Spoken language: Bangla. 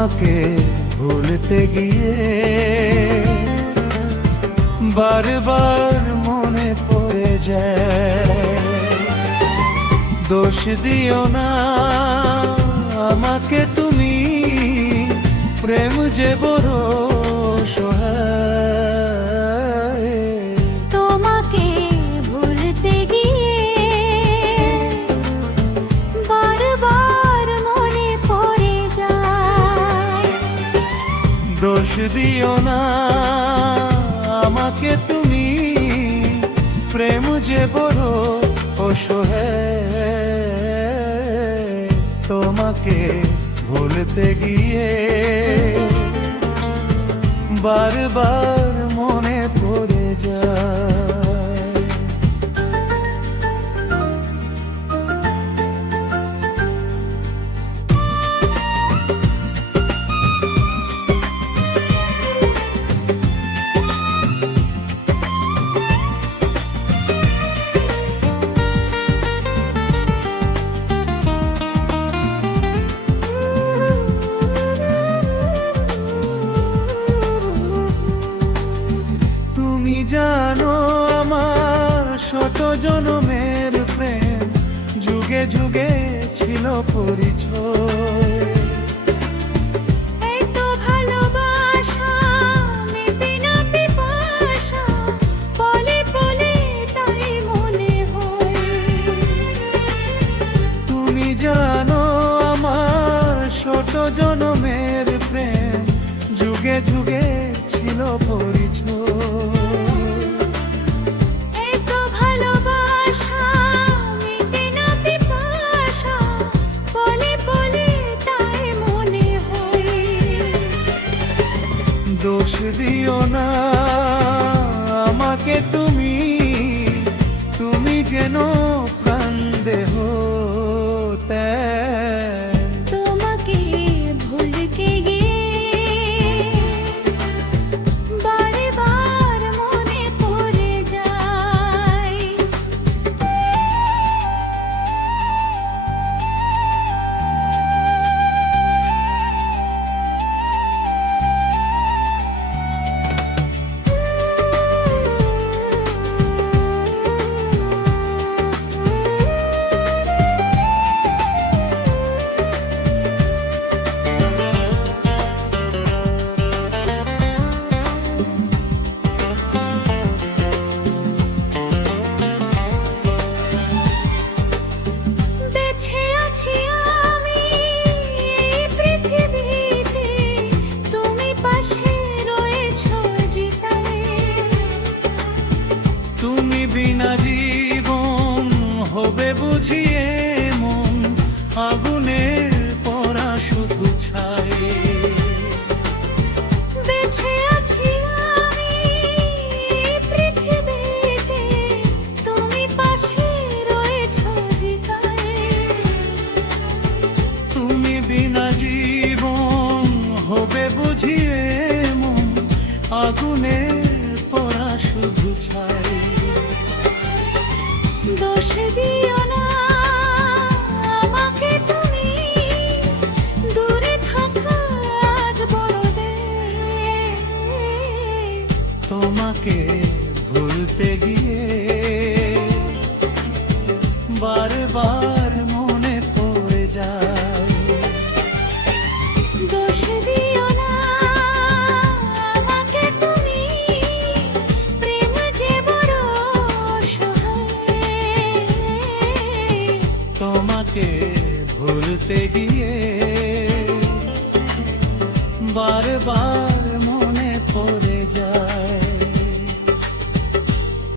তোমাকে ভুলতে গিয়ে বারবার মনে পড়ে যায়। দোষ দিও না আমাকে তুমি, প্রেম যে বড় সহায়। তোমাকে ভুলতে গিয়ে বারবার মনে পড়ে যায়। দোষ দিও না আমাকে তুমি, প্রেম যে বড় অসহায়। তোমাকে ভুলতে গিয়ে বারবার মনে পড়ে যায়। তুমি জানো আমার শত জনমের প্রেম যুগে যুগে ছিল পরিচয়। এই তো ভালোবাসা মিটে না পিপাসা, বলে বলে তাই মনে হয়। তুমি জানো আমার শত জনমের প্রেম যুগে যুগে ছিল পরিচয়। এই তো ভালোবাসা মিটে না পিপাসা, বলে বলে তাই মনে হয়। দোষ দিও না আমাকে তুমি, তুমি যেন প্রাণ দেহ ত্যাগ। তোমাকে ভুলতে গিয়ে বারবার মনে পড়ে যায়। বেঁচে আছি আমি এই পৃথিবীতে, তুমি পাশে রয়েছো জিতায়ে। তুমি বিনা জীবন হবে বুঝিয়ে মন, আগুনের পরা শুধু ছাই। বেঁচে আছি আমি এই পৃথিবীতে, তুমি পাশে রয়েছো জিতায়ে। তুমি বিনা জীবন হবে বুঝিয়ে মন, আগুনের পরা শুধু ছাই। দোষ দিও না আমাকে তুমি, দূরে থাকা আজ বড় দেশ। তোমাকে ভুলতে গিয়ে বারবার মনে পড়ে যায়। দোষ দিও না আমাকে তুমি, প্রেম যে বড় অসহায়। তোমাকে ভুলতে গিয়ে বারবার